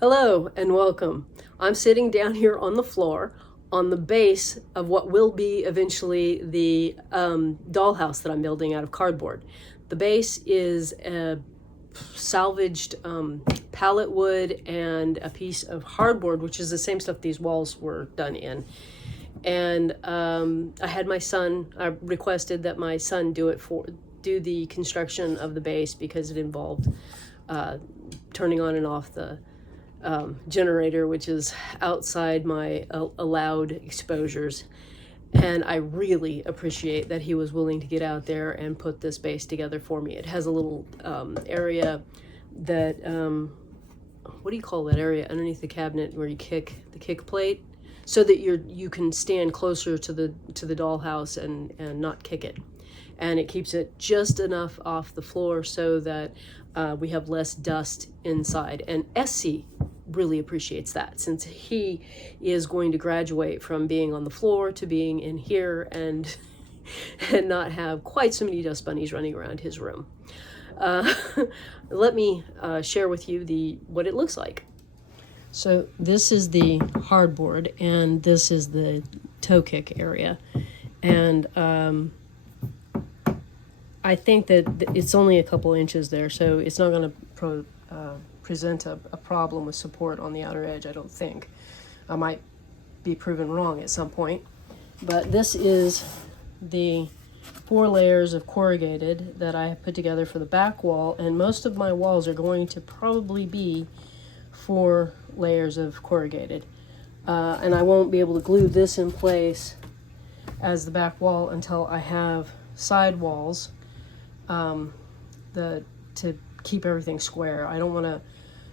Hello and welcome. I'm sitting down here on the floor on the base of what will be eventually the dollhouse that I'm building out of cardboard. The base is a salvaged pallet wood and a piece of hardboard, which is the same stuff these walls were done in. And I requested that my son do the construction of the base because it involved turning on and off the generator, which is outside my allowed exposures. And I really appreciate that he was willing to get out there and put this base together for me. It has a little area that, what do you call that area underneath the cabinet where you kick the kick plate, so that you can stand closer to the dollhouse and not kick it. And it keeps it just enough off the floor so that we have less dust inside. And Essie really appreciates that, since he is going to graduate from being on the floor to being in here and not have quite so many dust bunnies running around his room. Let me share with you what it looks like. So this is the hardboard, and this is the toe kick area. And I think that it's only a couple inches there, so it's not going to present a problem with support on the outer edge, I don't think. I might be proven wrong at some point. But this is the 4 layers of corrugated that I have put together for the back wall, and most of my walls are going to probably be 4 layers of corrugated. And I won't be able to glue this in place as the back wall until I have side walls to keep everything square. I don't want to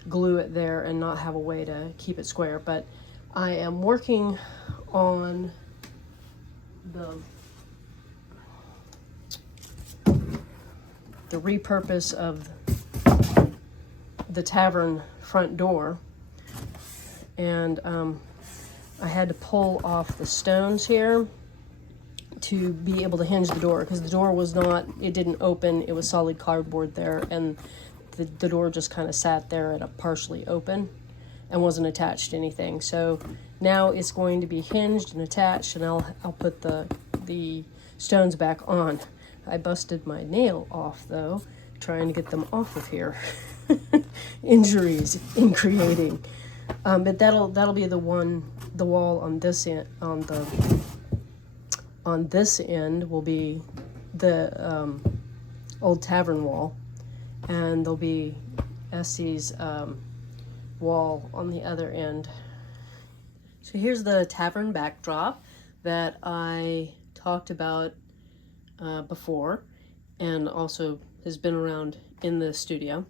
glue it there and not have a way to keep it square, but I am working on the repurpose of the tavern front door, and I had to pull off the stones here to be able to hinge the door, because the door it didn't open, it was solid cardboard there, and the door just kind of sat there at a partially open and wasn't attached to anything. So now it's going to be hinged and attached, and I'll put the stones back on. I busted my nail off though, trying to get them off of here. Injuries in creating. But that'll be the wall on this end. On this end will be the old tavern wall, and there'll be Essie's wall on the other end. So here's the tavern backdrop that I talked about before, and also has been around in the studio.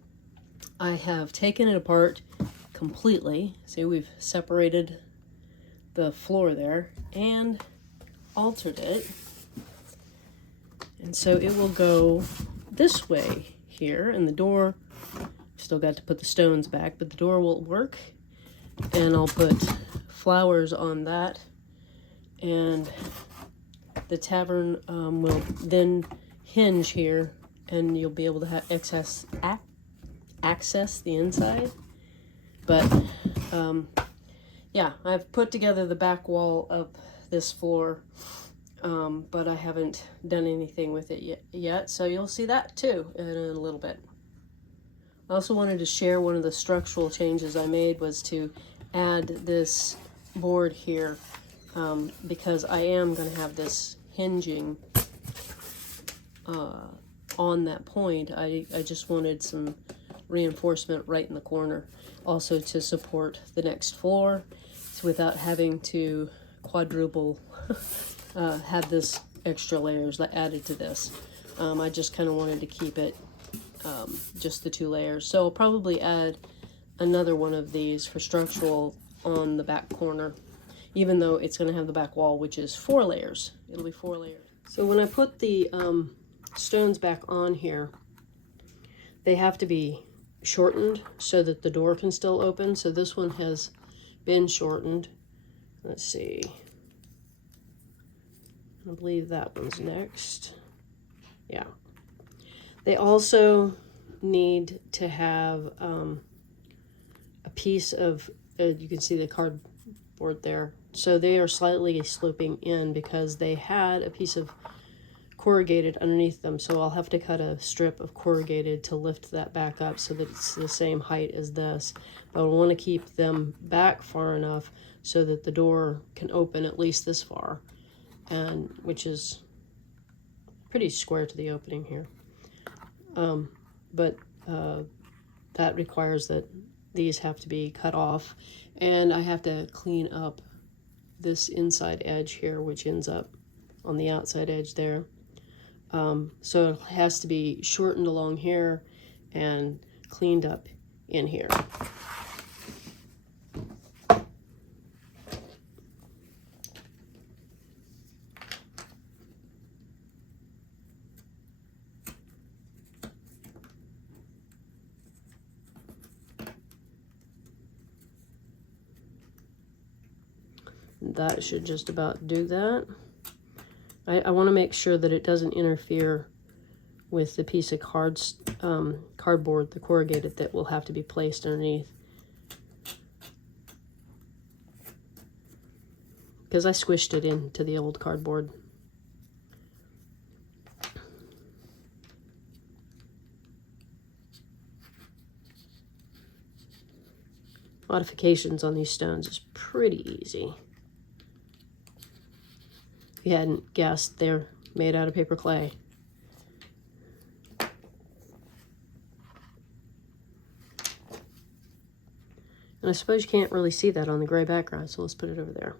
I have taken it apart completely. See, we've separated the floor there and altered it, and so it will go this way here, and the door, still got to put the stones back, but the door will work, and I'll put flowers on that, and the tavern will then hinge here, and you'll be able to have access the inside. But yeah, I've put together the back wall of this floor, but I haven't done anything with it yet, so you'll see that too in a little bit. I also wanted to share one of the structural changes I made was to add this board here, because I am going to have this hinging on that point. I just wanted some reinforcement right in the corner, also to support the next floor, so without having to quadruple have this extra layers added to this. I just kind of wanted to keep it just the 2 layers. So I'll probably add another one of these for structural on the back corner, even though it's going to have the back wall, which is 4 layers. It'll be 4 layers. So when I put the stones back on here, they have to be shortened so that the door can still open. So this one has been shortened. Let's see. I believe that one's next. Yeah. They also need to have a piece of, you can see the cardboard there. So they are slightly sloping in because they had a piece of corrugated underneath them. So I'll have to cut a strip of corrugated to lift that back up so that it's the same height as this. But I want to keep them back far enough so that the door can open at least this far, and which is pretty square to the opening here. But that requires that these have to be cut off, and I have to clean up this inside edge here, which ends up on the outside edge there. So it has to be shortened along here and cleaned up in here. That should just about do that. I want to make sure that it doesn't interfere with the piece of cardboard, the corrugated, that will have to be placed underneath. Because I squished it into the old cardboard. Modifications on these stones is pretty easy. If you hadn't guessed, they're made out of paper clay. And I suppose you can't really see that on the gray background, so let's put it over there.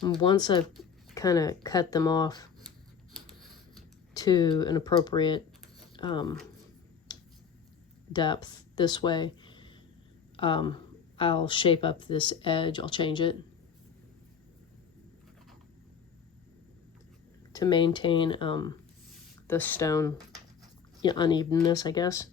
And once I've kind of cut them off to an appropriate depth this way, I'll shape up this edge. I'll change it to maintain the stone unevenness, I guess.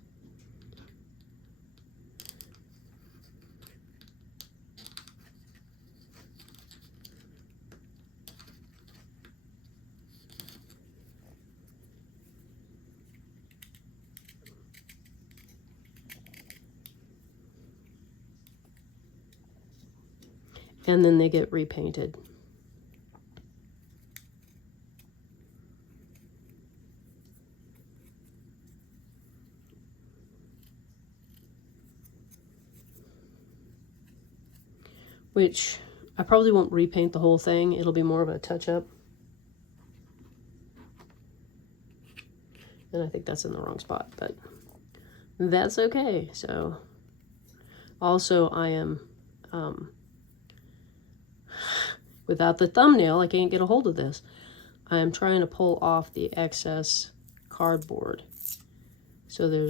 And then they get repainted. Which I probably won't repaint the whole thing. It'll be more of a touch-up. And I think that's in the wrong spot, but that's okay. So also I am without the thumbnail, I can't get a hold of this. I am trying to pull off the excess cardboard. So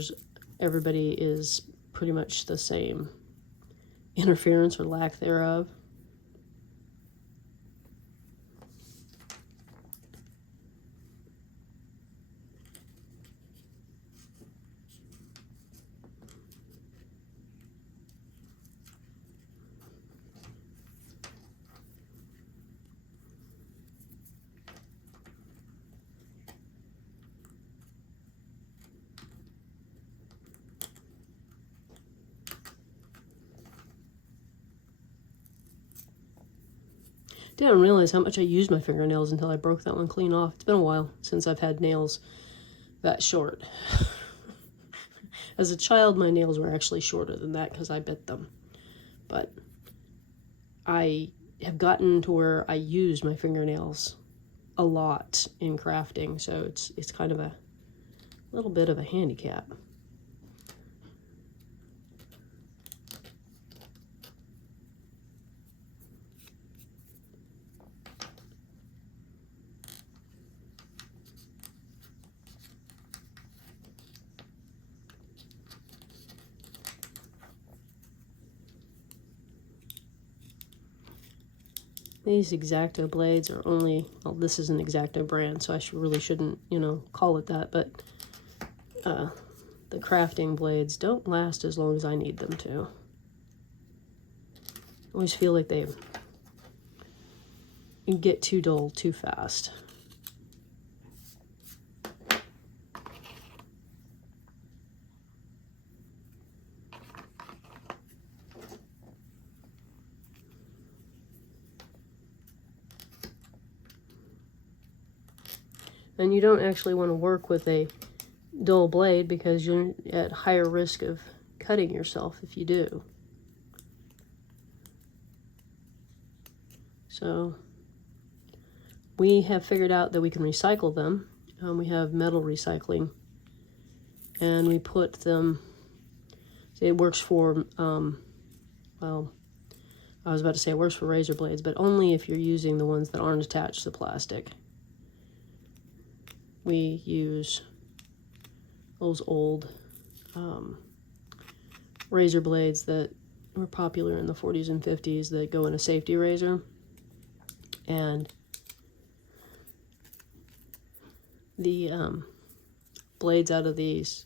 everybody is pretty much the same interference or lack thereof. Didn't realize how much I used my fingernails until I broke that one clean off. It's been a while since I've had nails that short. As a child, my nails were actually shorter than that because I bit them. But I have gotten to where I use my fingernails a lot in crafting, so it's kind of a little bit of a handicap. These X-Acto blades are only, well, this is an X-Acto brand, so I really shouldn't, call it that, but the crafting blades don't last as long as I need them to. I always feel like they get too dull too fast. And you don't actually want to work with a dull blade because you're at higher risk of cutting yourself if you do. So we have figured out that we can recycle them. We have metal recycling, and we put them, it works for, well, I was about to say it works for razor blades, but only if you're using the ones that aren't attached to plastic. We use those old razor blades that were popular in the 40s and 50s that go in a safety razor. And the blades out of these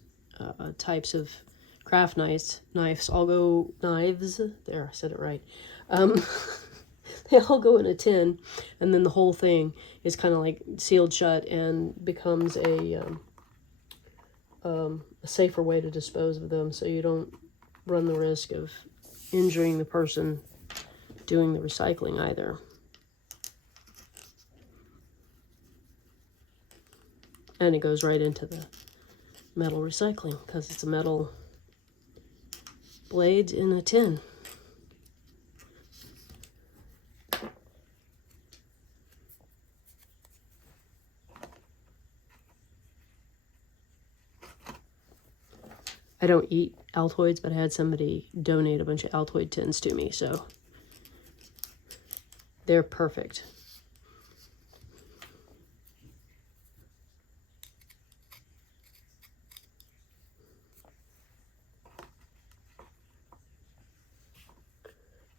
types of craft knives all go, knives, there, I said it right. They all go in a tin, and then the whole thing is kind of like sealed shut and becomes a safer way to dispose of them, so you don't run the risk of injuring the person doing the recycling either. And it goes right into the metal recycling because it's a metal blade in a tin. I don't eat Altoids, but I had somebody donate a bunch of Altoid tins to me, so they're perfect.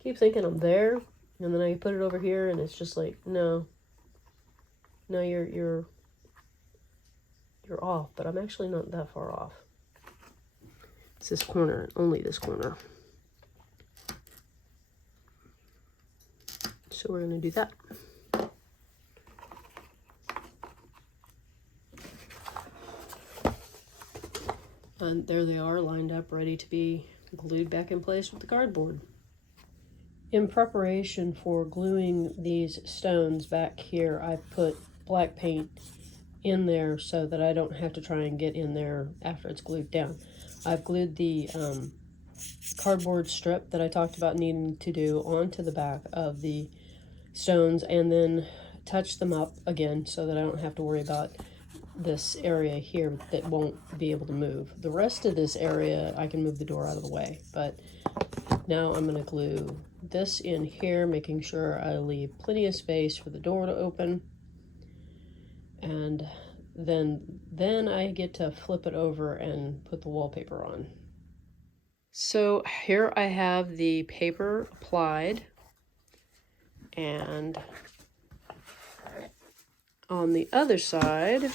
Keep thinking I'm there, and then I put it over here, and it's just like, no, you're off, but I'm actually not that far off. It's this corner, only this corner. So we're going to do that. And there they are, lined up, ready to be glued back in place with the cardboard. In preparation for gluing these stones back here, I've put black paint in there so that I don't have to try and get in there after it's glued down. I've glued the cardboard strip that I talked about needing to do onto the back of the stones, and then touch them up again so that I don't have to worry about this area here that won't be able to move. The rest of this area, I can move the door out of the way, but now I'm going to glue this in here, making sure I leave plenty of space for the door to open. And then I get to flip it over and put the wallpaper on. So here I have the paper applied, and on the other side,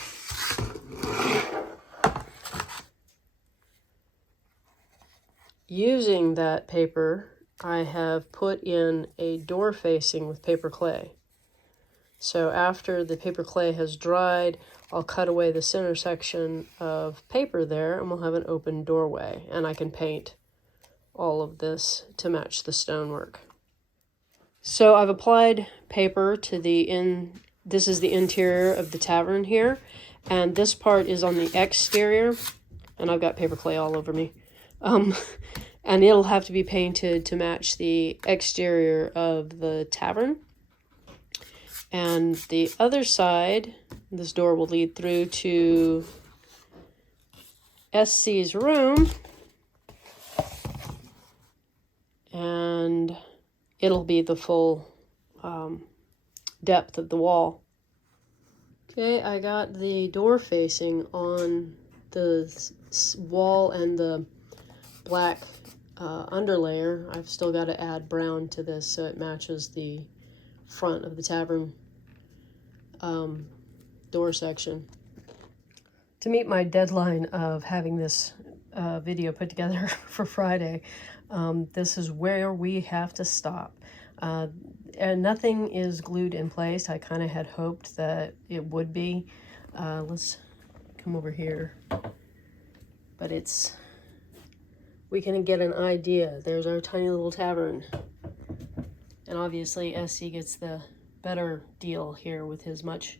using that paper, I have put in a door facing with paper clay. So after the paper clay has dried, I'll cut away the center section of paper there, and we'll have an open doorway, and I can paint all of this to match the stonework. So I've applied paper to this is the interior of the tavern here, and this part is on the exterior, and I've got paper clay all over me. And it'll have to be painted to match the exterior of the tavern. And the other side, this door will lead through to SC's room, and it'll be the full depth of the wall. Okay, I got the door facing on the wall and the black underlayer. I've still got to add brown to this so it matches the front of the tavern door section. To meet my deadline of having this video put together for Friday, this is where we have to stop. And nothing is glued in place. I kind of had hoped that it would be. Let's come over here. But we can get an idea. There's our tiny little tavern. And obviously SC gets the better deal here with his much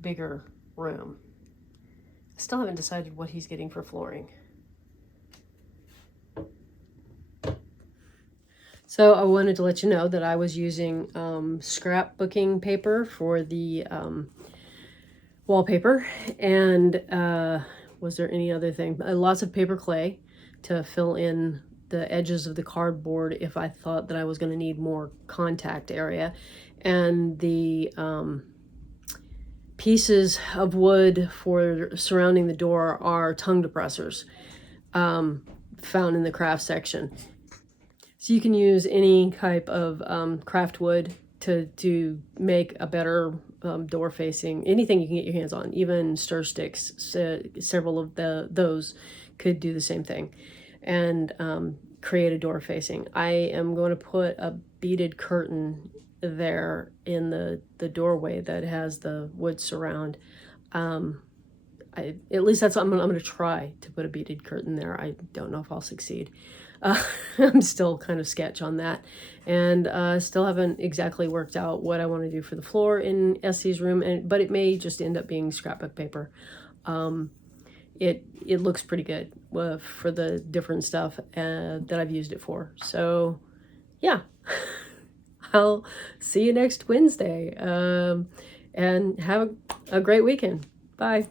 bigger room. Still haven't decided what he's getting for flooring. So I wanted to let you know that I was using scrapbooking paper for the wallpaper, and was there any other thing? Lots of paper clay to fill in the edges of the cardboard if I thought that I was going to need more contact area, and the pieces of wood for surrounding the door are tongue depressors found in the craft section. So you can use any type of craft wood to make a better door facing, anything you can get your hands on, even stir sticks. Several of those could do the same thing and create a door facing. I am going to put a beaded curtain there in the doorway that has the wood surround. At least that's what I'm going to try to put a beaded curtain there. I don't know if I'll succeed. I'm still kind of sketch on that, and still haven't exactly worked out what I want to do for the floor in Essie's room, but it may just end up being scrapbook paper. It looks pretty good for the different stuff that I've used it for. So yeah, I'll see you next Wednesday, and have a great weekend. Bye.